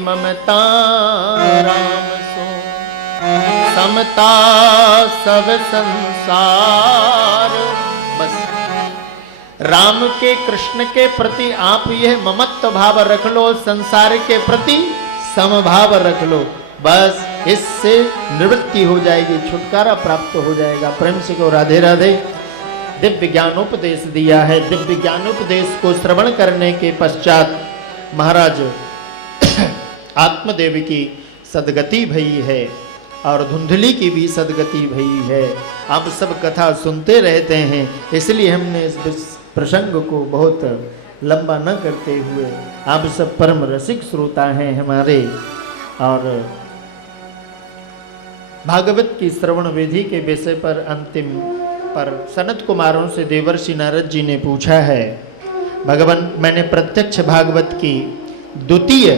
ममता राम सो, समता सब संसार। बस राम के कृष्ण के प्रति आप यह ममत्व भाव रख लो, संसार के प्रति समभाव रख लो, बस इससे निवृत्ति हो जाएगी, छुटकारा प्राप्त हो जाएगा। प्रेम से को राधे राधे। दिव्य ज्ञानोपदेश दिया है। दिव्य ज्ञानोपदेश को श्रवण करने के पश्चात महाराज आत्मदेव की सदगति भई है और धुंधली की भी सदगति भई है। आप सब कथा सुनते रहते हैं, इसलिए हमने इस प्रसंग को बहुत लंबा न करते हुए, आप सब परम रसिक श्रोता हैं हमारे, और भागवत की श्रवण विधि के विषय पर अंतिम पर सनत कुमारों से देवर्षि नारद जी ने पूछा है, भगवान मैंने प्रत्यक्ष भागवत की द्वितीय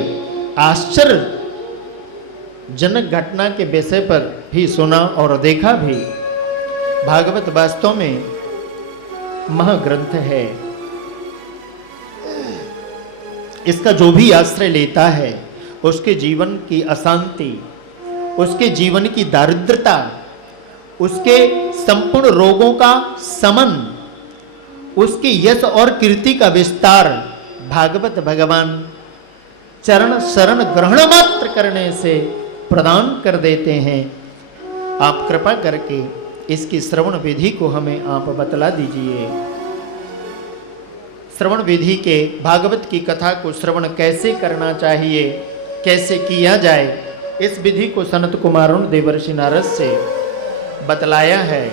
आश्चर्यजनक घटना के विषय पर भी सुना और देखा भी। भागवत वास्तव में महाग्रंथ है। इसका जो भी आश्रय लेता है उसके जीवन की अशांति, उसके जीवन की दारिद्रता, उसके संपूर्ण रोगों का समन, उसकी यश और कीर्ति का विस्तार भागवत भगवान चरण शरण ग्रहण मात्र करने से प्रदान कर देते हैं। आप कृपा करके इसकी श्रवण विधि को हमें आप बतला दीजिए। श्रवण विधि के भागवत की कथा को श्रवण कैसे करना चाहिए, कैसे किया जाए, इस विधि को सनत कुमारों ने देवर्षि नारद से बतलाया है।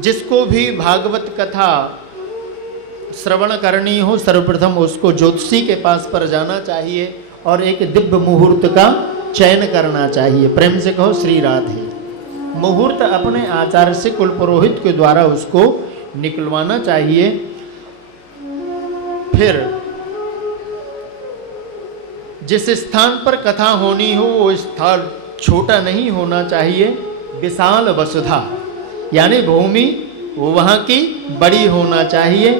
जिसको भी भागवत कथा श्रवण करनी हो, सर्वप्रथम उसको ज्योतिषी के पास पर जाना चाहिए और एक दिव्य मुहूर्त का चयन करना चाहिए। प्रेम से कहो श्री राधे। मुहूर्त अपने आचार्य से कुल पुरोहित के द्वारा उसको निकलवाना चाहिए। फिर जिस स्थान पर कथा होनी हो वो स्थान छोटा नहीं होना चाहिए, विशाल वसुधा यानी भूमि वहाँ की बड़ी होना चाहिए,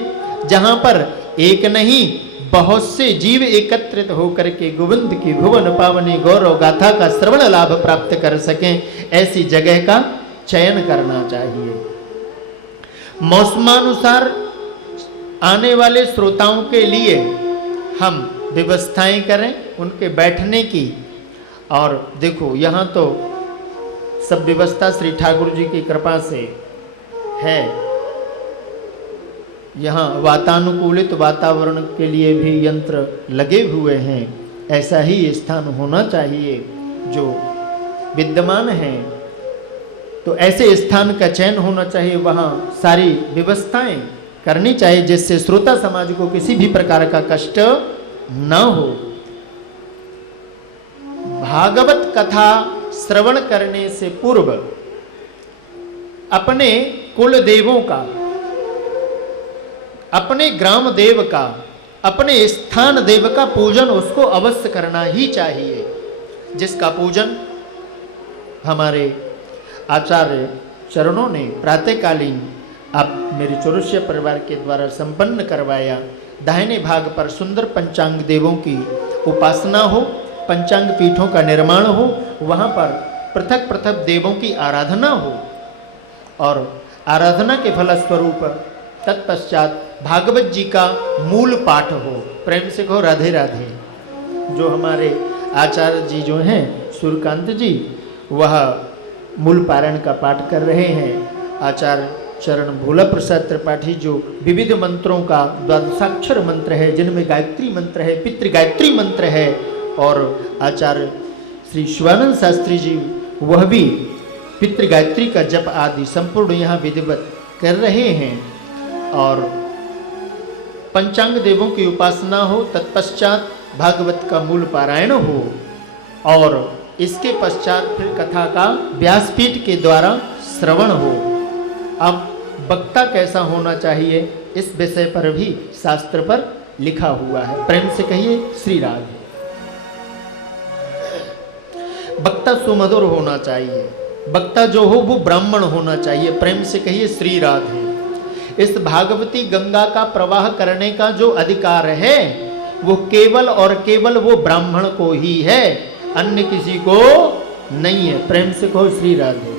जहाँ पर एक नहीं बहुत से जीव एकत्रित होकर के गोविंद की भुवन पावनी गौरव गाथा का श्रवण लाभ प्राप्त कर सकें, ऐसी जगह का चयन करना चाहिए। मौसमानुसार आने वाले श्रोताओं के लिए हम व्यवस्थाएं करें उनके बैठने की। और देखो यहाँ तो सब व्यवस्था श्री ठाकुर जी की कृपा से है। यहाँ वातानुकूलित वातावरण के लिए भी यंत्र लगे हुए हैं। ऐसा ही स्थान होना चाहिए जो विद्यमान है, तो ऐसे स्थान का चयन होना चाहिए, वहाँ सारी व्यवस्थाएं करनी चाहिए जिससे श्रोता समाज को किसी भी प्रकार का कष्ट न हो। भागवत कथा श्रवण करने से पूर्व अपने कुल देवों का, अपने ग्राम देव का, अपने स्थान देव का पूजन उसको अवश्य करना ही चाहिए, जिसका पूजन हमारे आचार्य चरणों ने प्रातःकालीन आप मेरे चौरसिया परिवार के द्वारा संपन्न करवाया। दाहिने भाग पर सुंदर पंचांग देवों की उपासना हो, पंचांग पीठों का निर्माण हो, वहाँ पर पृथक पृथक देवों की आराधना हो और आराधना के फलस्वरूप तत्पश्चात भागवत जी का मूल पाठ हो। प्रेम से कहो राधे राधे। जो हमारे आचार्य जी जो हैं सूर्यकांत जी, वह मूल पारायण का पाठ कर रहे हैं। आचार्य चरण भोला प्रसाद त्रिपाठी जो विविध मंत्रों का द्वादशाक्षर मंत्र है, जिनमें गायत्री मंत्र है, पितृ गायत्री मंत्र है, और आचार्य श्री शिवानंद शास्त्री जी वह भी पितृ गायत्री का जप आदि संपूर्ण यहाँ विधिवत कर रहे हैं। और पंचांग देवों की उपासना हो, तत्पश्चात भागवत का मूल पारायण हो और इसके पश्चात फिर कथा का व्यासपीठ के द्वारा श्रवण हो। अब वक्ता कैसा होना चाहिए इस विषय पर भी शास्त्र पर लिखा हुआ है। प्रेम से कहिए श्री राधे। वक्ता सुमधुर होना चाहिए, वक्ता जो हो वो ब्राह्मण होना चाहिए। प्रेम से कहिए श्री राधे। इस भागवती गंगा का प्रवाह करने का जो अधिकार है वो केवल और केवल वो ब्राह्मण को ही है, अन्य किसी को नहीं है। प्रेम से कहो श्री राधे।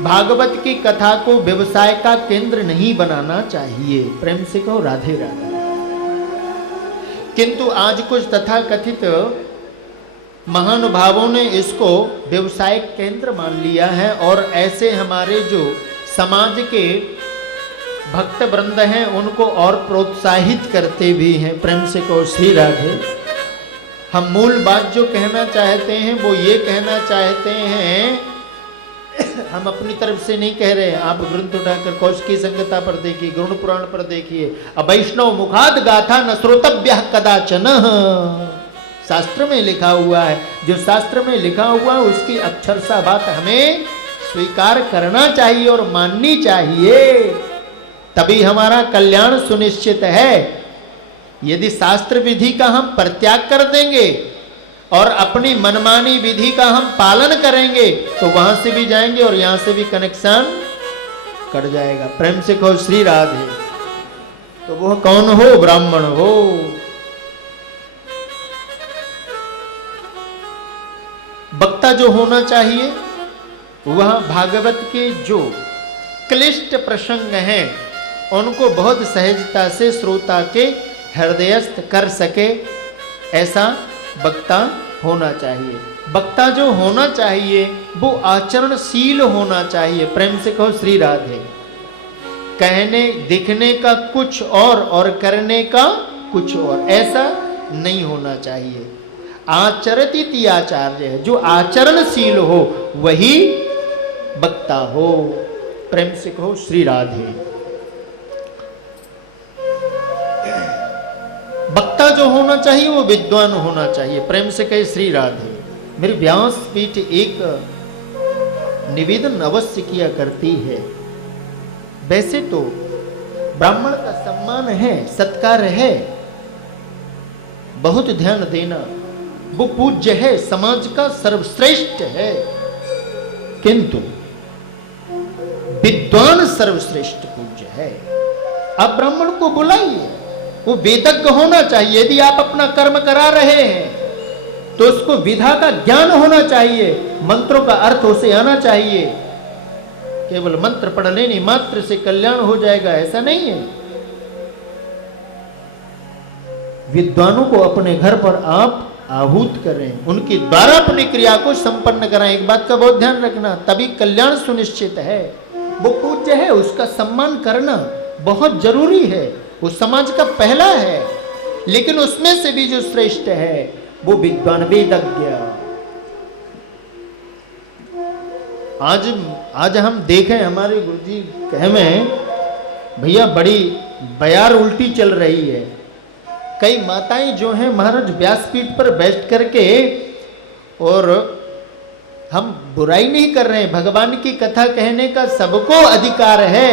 भागवत की कथा को व्यवसाय का केंद्र नहीं बनाना चाहिए। प्रेम से कहो राधे राधे। किंतु आज कुछ तथाकथित महानुभावों ने इसको व्यवसायिक केंद्र मान लिया है और ऐसे हमारे जो समाज के भक्त वृंद हैं उनको और प्रोत्साहित करते भी हैं। प्रेम से कहो श्री राधे। हम मूल बात जो कहना चाहते हैं वो ये कहना चाहते हैं, हम अपनी तरफ से नहीं कह रहे। आप ग्रंथ उठाकर कौशिकी संहिता पर देखिए, गरुड़ पुराण पर देखिए, अवैष्णव मुखाद गाथा न श्रोतव्य कदाचन, शास्त्र में लिखा हुआ है। जो शास्त्र में लिखा हुआ है उसकी अक्षरशः बात हमें स्वीकार करना चाहिए और माननी चाहिए, तभी हमारा कल्याण सुनिश्चित है। यदि शास्त्र विधि का हम परित्याग कर देंगे और अपनी मनमानी विधि का हम पालन करेंगे तो वहां से भी जाएंगे और यहां से भी कनेक्शन कट जाएगा। प्रेम से कहो श्री राधे। तो वह कौन हो? ब्राह्मण हो। वक्ता जो होना चाहिए वह भागवत के जो क्लिष्ट प्रसंग हैं उनको बहुत सहजता से श्रोता के हृदयस्थ कर सके, ऐसा वक्ता होना चाहिए। वक्ता जो होना चाहिए वो आचरणशील होना चाहिए। प्रेम से कहो श्री राधे। कहने दिखने का कुछ और करने का कुछ और, ऐसा नहीं होना चाहिए। आचरति आचार्य है, जो आचरणशील हो वही वक्ता हो। प्रेम से कहो श्री राधे। वक्ता जो होना चाहिए वो विद्वान होना चाहिए। प्रेम से कहे श्री राधे। मेरी व्यासपीठ एक निवेदन अवश्य किया करती है। वैसे तो ब्राह्मण का सम्मान है, सत्कार है, बहुत ध्यान देना, वो पूज्य है, समाज का सर्वश्रेष्ठ है, किंतु विद्वान सर्वश्रेष्ठ पूज्य है। आप ब्राह्मण को बुलाइए, वो वेदज्ञ होना चाहिए। यदि आप अपना कर्म करा रहे हैं तो उसको विधा का ज्ञान होना चाहिए, मंत्रों का अर्थ उसे आना चाहिए। केवल मंत्र पढ़ लेने मात्र से कल्याण हो जाएगा ऐसा नहीं है। विद्वानों को अपने घर पर आप आहूत करें, उनके द्वारा अपनी क्रिया को संपन्न कराएं। एक बात का बहुत ध्यान रखना, तभी कल्याण सुनिश्चित है। वो पूज्य है, उसका सम्मान करना बहुत जरूरी है, वो समाज का पहला है। लेकिन उसमें से भी जो श्रेष्ठ है वो विद्वान वेदज्ञ। आज हम देखें हमारे गुरुजी कहे में भैया बड़ी बयार उल्टी चल रही है। कई माताएं जो हैं महाराज व्यासपीठ पर बैठ करके, और हम बुराई नहीं कर रहे हैं, भगवान की कथा कहने का सबको अधिकार है,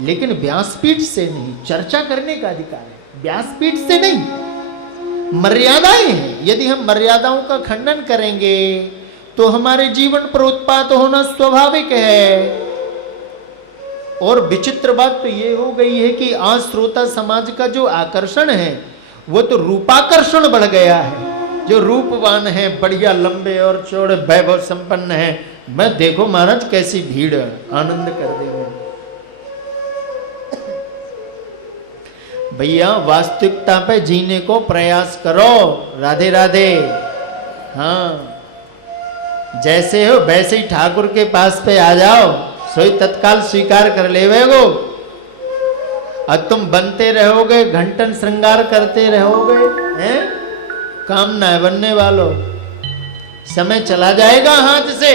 लेकिन व्यासपीठ से नहीं। चर्चा करने का अधिकार है, व्यासपीठ से नहीं। मर्यादाएं हैं, यदि हम मर्यादाओं का खंडन करेंगे तो हमारे जीवन पर उत्पात होना स्वाभाविक है। और विचित्र बात तो ये हो गई है कि आज श्रोता समाज का जो आकर्षण है वो तो रूपाकर्षण बढ़ गया है। जो रूपवान है, बढ़िया लंबे और चौड़े वैभव संपन्न है, मैं देखो महाराज कैसी भीड़ आनंद कर देंगे। भैया वास्तविकता पे जीने को प्रयास करो। राधे राधे। हाँ, जैसे हो वैसे ही ठाकुर के पास पे आ जाओ, सोई तत्काल स्वीकार कर लेवेगो। और तुम बनते रहोगे, घंटन श्रृंगार करते रहोगे, हैं? काम ना है बनने वालों। समय चला जाएगा हाथ से,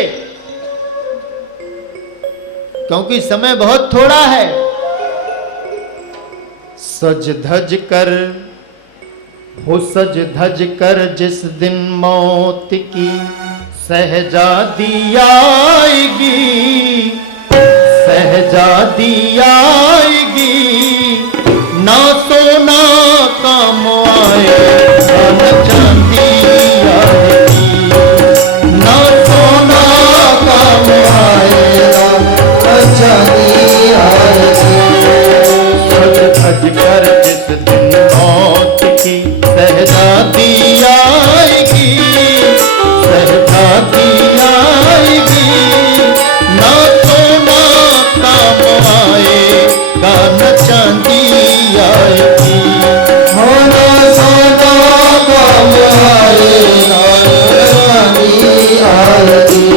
क्योंकि समय बहुत थोड़ा है। सज धज कर हो, सज धज कर जिस दिन मौत की सहजादी आएगी, सहजादी आएगी। ना सोना काम आए ना चांदी आएगी, ना सोना काम आए ना चांदी आएगी। सज धज कर जिस दिन मौत की सहजाती आएगी, सहजाती आएगी, ना सोना काम आएगा न चांदी आएगी, हो ना सोना काम आएगा चांदी आएगी।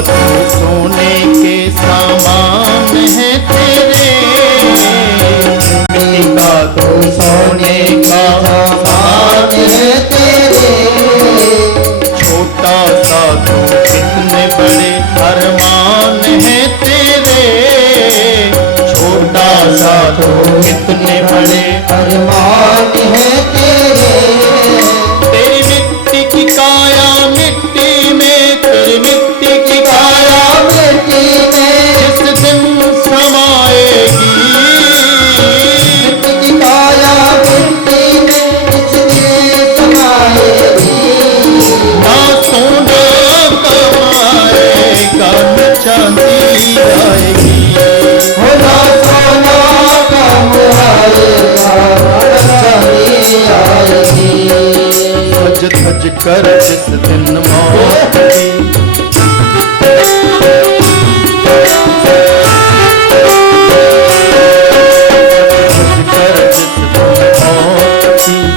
तू सोने के सामान है तेरे, मिट्टी का तू सोने का सामान है तेरे, छोटा सा तू कितने बड़े अरमान है तेरे, छोटा सा तू कितने बड़े अरमान है तेरे। तेरी मिट्टी की काया मिट्टी में, तेरी मिट्टी की काया मिट्टी में जिस दिन समाएगी, मिट्टी की काया मिट्टी में जिस दिन समाएगी, ना सोना कमाएगा न चांदी आएगी, हो ना सोना काम आएगा न चांदी आएगी। सज धज कर जिस दिन मौत की,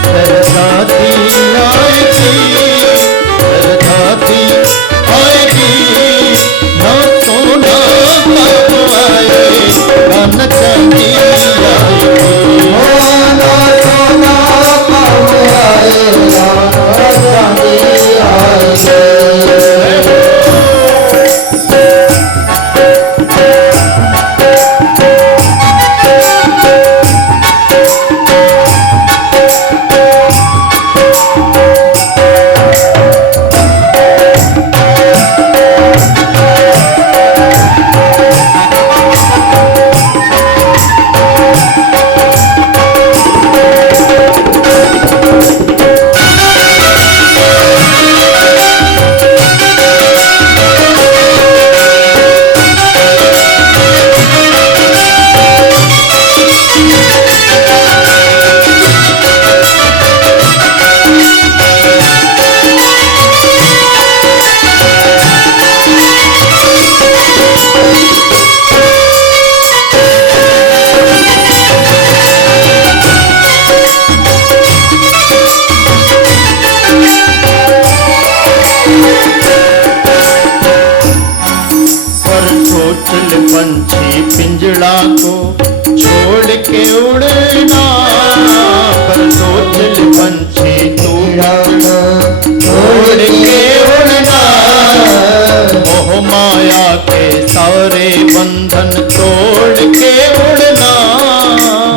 सहजाती आएगी, सहजाती आएगी, ना सोना काम आएगा न चांदी आएगी, हो ना सोना काम आएगा न चांदी आएगी। पंछी पिंजड़ा को छोड़ के उड़ना, पर सोचल पंछी तू छोड़ के उड़ना, मोह माया के सारे बंधन तोड़ के उड़ना,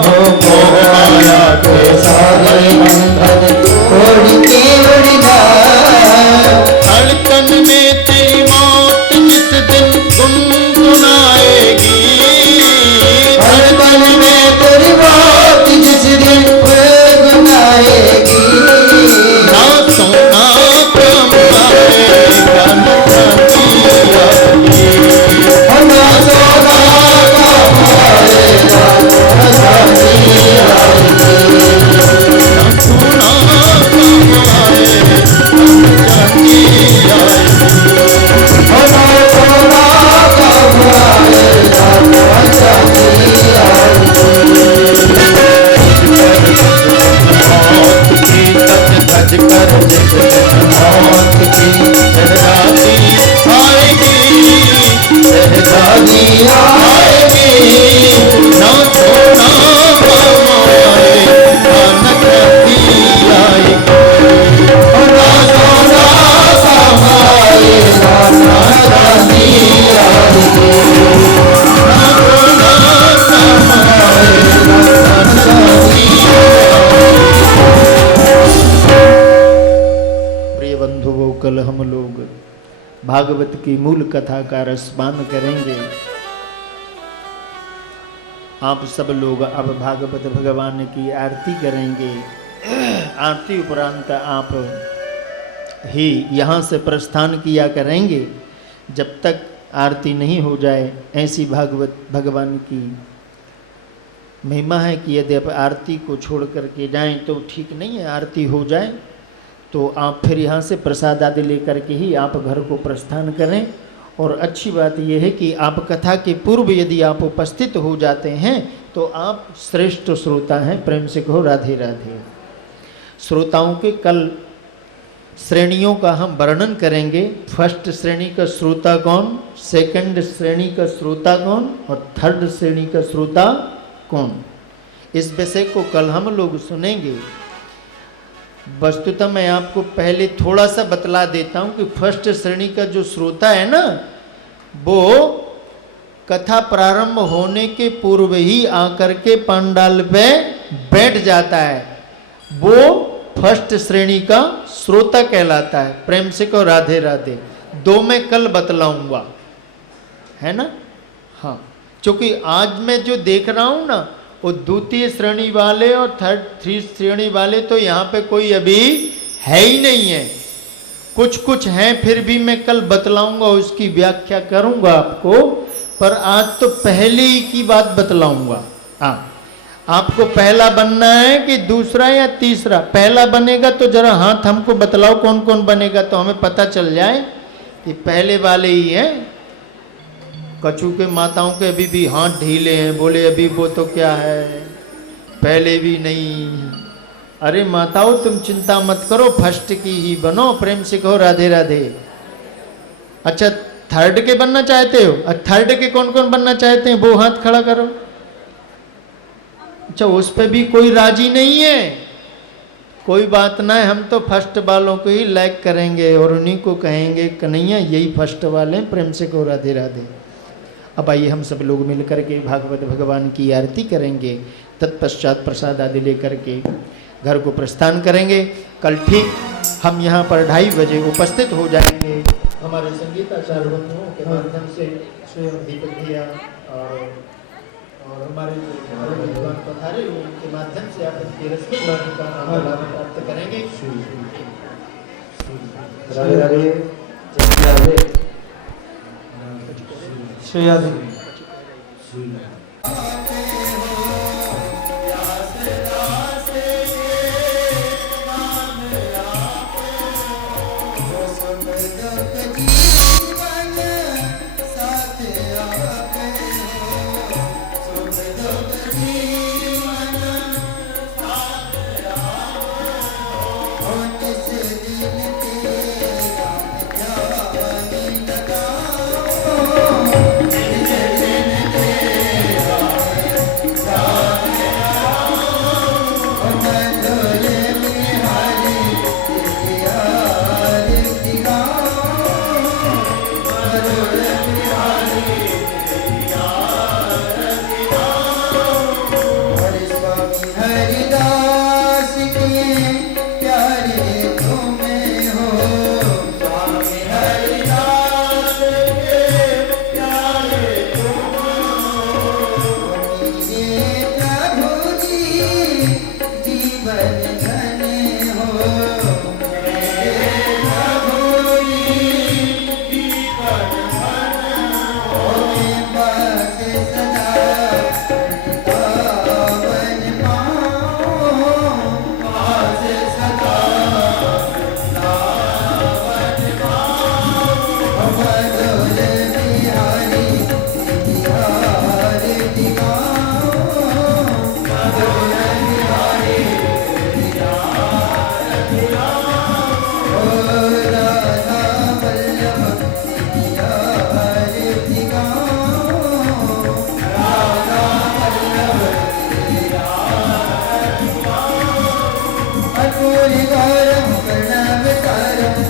मोह माया के सारे बंधन तोड़ के उड़ना, धड़कन में तेरी मौत जिस दिन गुनगुनाएगी, धड़कन में तेरी मौत जिस दिन गुनगुनाएगी, ना सोना काम आएगा भागवत की मूल कथा का रसपान करेंगे। आप सब लोग अब भागवत भगवान की आरती करेंगे। आरती उपरांत आप ही यहाँ से प्रस्थान किया करेंगे जब तक आरती नहीं हो जाए। ऐसी भागवत भगवान की महिमा है कि यदि आप आरती को छोड़ करके जाएं तो ठीक नहीं है। आरती हो जाए तो आप फिर यहाँ से प्रसाद आदि लेकर के ही आप घर को प्रस्थान करें। और अच्छी बात यह है कि आप कथा के पूर्व यदि आप उपस्थित हो जाते हैं तो आप श्रेष्ठ श्रोता हैं। प्रेम से कहो राधे राधे। श्रोताओं के कल श्रेणियों का हम वर्णन करेंगे। फर्स्ट श्रेणी का श्रोता कौन, सेकंड श्रेणी का श्रोता कौन और थर्ड श्रेणी का श्रोता कौन, इस विषय को कल हम लोग सुनेंगे। वस्तुतः मैं आपको पहले थोड़ा सा बतला देता हूं कि फर्स्ट श्रेणी का जो श्रोता है ना, वो कथा प्रारंभ होने के पूर्व ही आकर के पंडाल पे बैठ जाता है। वो फर्स्ट श्रेणी का श्रोता कहलाता है। प्रेम से कहो राधे राधे। दो मैं कल बतलाऊंगा, है ना। हाँ, क्योंकि आज मैं जो देख रहा हूं ना, वो द्वितीय श्रेणी वाले और थ्री श्रेणी वाले तो यहाँ पे कोई अभी है ही नहीं है। कुछ कुछ हैं, फिर भी मैं कल बतलाऊंगा, उसकी व्याख्या करूंगा आपको। पर आज तो पहले ही की बात बतलाऊंगा। हाँ, आपको पहला बनना है कि दूसरा या तीसरा? पहला बनेगा तो जरा हाथ हमको बतलाओ कौन कौन बनेगा, तो हमें पता चल जाए कि पहले वाले ही हैं। कछु के माताओं के अभी भी हाथ ढीले हैं, बोले अभी वो तो क्या है, पहले भी नहीं। अरे माताओं तुम चिंता मत करो, फर्स्ट की ही बनो। प्रेम से कहो राधे राधे। अच्छा, थर्ड के बनना चाहते हो? थर्ड के कौन कौन बनना चाहते हैं वो हाथ खड़ा करो। अच्छा, उस पे भी कोई राजी नहीं है? कोई बात ना है, हम तो फर्स्ट वालों को ही लाइक करेंगे और उन्हीं को कहेंगे कन्हैया यही फर्स्ट वाले। प्रेम से कहो राधे राधे। अब आइए हम सब लोग मिलकर के भागवत भगवान की आरती करेंगे। तत्पश्चात प्रसाद आदि लेकर के घर को प्रस्थान करेंगे। कल ठीक हम यहाँ पर 2:30 बजे उपस्थित हो जाएंगे। हमारे संगीताचार्य बंधुओं के माध्यम से स्वयं दीपक भैया और हमारे विद्वान पधारे हुए उनके माध्यम से आप इनकी रस्मी वाणी का लाभ प्राप्त करेंगे। राधे राधे। राधे श्री राधे।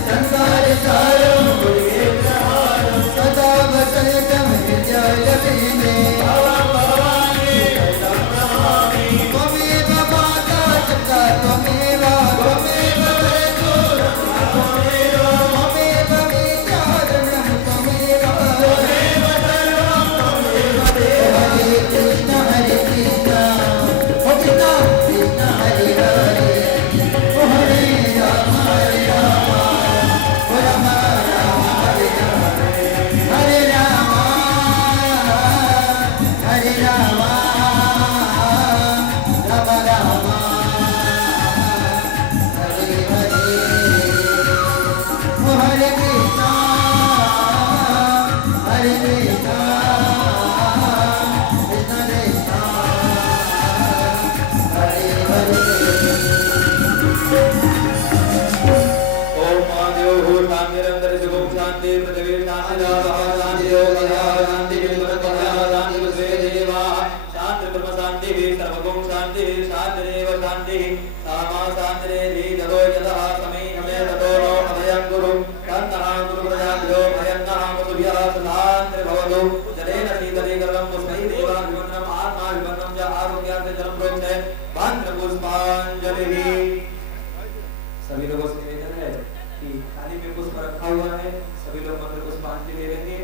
संसार सारं गुरुवेत्रहारं सदा शांति पृथ्वी शांति शांति शांति शांति विश्वे देवा शांति ब्रह्म शांति सर्वगुण शांति शांतिरेव शांति सामा शांतिरेधि जलो यतः समे हमें ततो नो अभयं गुरु शान्तः गुरु प्रजाभ्यो भयन्नः मधुभ्यः शान्ति भवतु जलेन शीतले गर्भं पुष्पैः देवाभिवन्दनम् आत्माभिवन्दनं च आरोग्यार्थे जलं प्रोक्षते मंत्रपुष्पांजलि। सभी लोगों से निवेदन है कि थाली में पुष्प रखा हुआ है, सभी लोग मंत्र पुष्पांजलि ले लेंगे।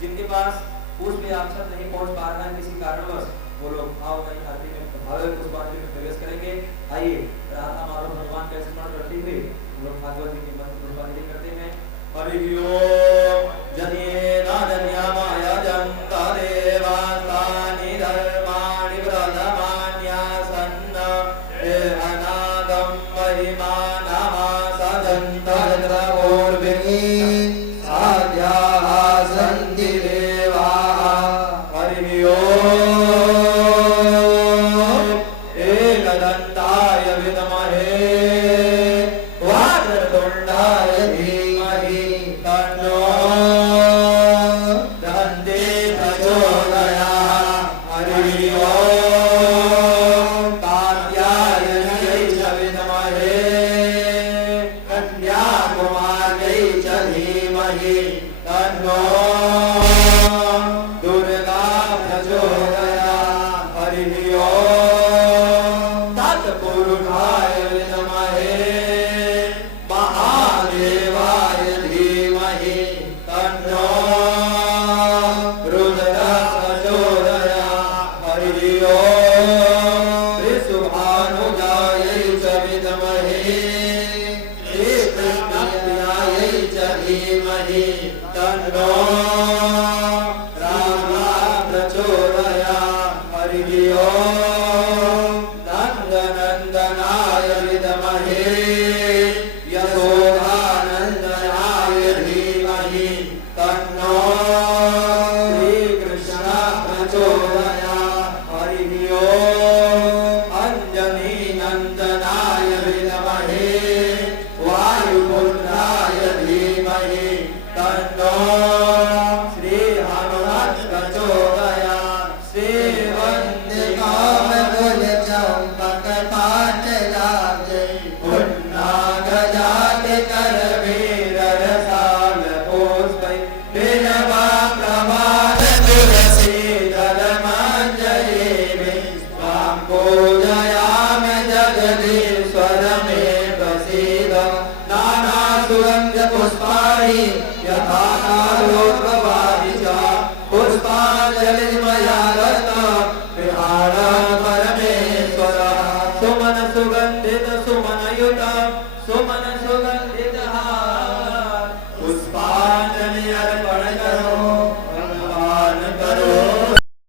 जिनके पास पुष्प या अक्षत नहीं पहुंच पा रहा है किसी कारणवश, वो लोग भाव नहीं आरती में भावे पुष्पांजलि में प्रवेश करेंगे। आइए प्रार्थना मारो भगवान का स्मरण करते हुए हम लोग भागवत जी की मंत्र पुष्पांजलि करते हैं। हरि ओम जनेन जन्यामाया जन्ता देवास्तानि धर्माणि प्रथमान्यासन्न अनागम महिमानः सदन्तर्गोर्भिः साध्याः सन्ति देवाः। हरि ओम एकदन्ताय विद्महे वक्रतुण्डाय धीमहि तन्नो दन्ते प्रचोदयात्। हरि ओम कात्यायन्यै च विद्महे कन्याकुमार्यै च धीमहि तन्नो दुर्गा प्रचोदयात्। हरि ओम तत्पुरुषाय विद्महे महादेवाय धीमहि तन्नो रुद्रः प्रचोदयात्। हरि ओम ऋषभानुजायै च विद्महे श्रीकृष्णप्रियायै च धीमहि तन्नो रामः प्रचोदयात्। हरि ओम नन्दनन्दनाय विद्महे यशोदानन्दनाय धीमहि तन्नो श्रीकृष्णः प्रचोदयात्। हरि ओम अंजनीनन्दनाय विद्महे वायुपुत्राय धीमहि तन्नो श्रीहनुमत् प्रचोदयात्। श्रीवन्दिकामधुरचम्पकपाटलाब्जै पुण्णागजातिकरवीररसालपुष्पै बिल्वप्रभाततुलसीदलमञ्जरीभिः त्वां पूजयामि जगदीश्वर मे प्रसीद। नानासुगन्धपुष्पाणि यथा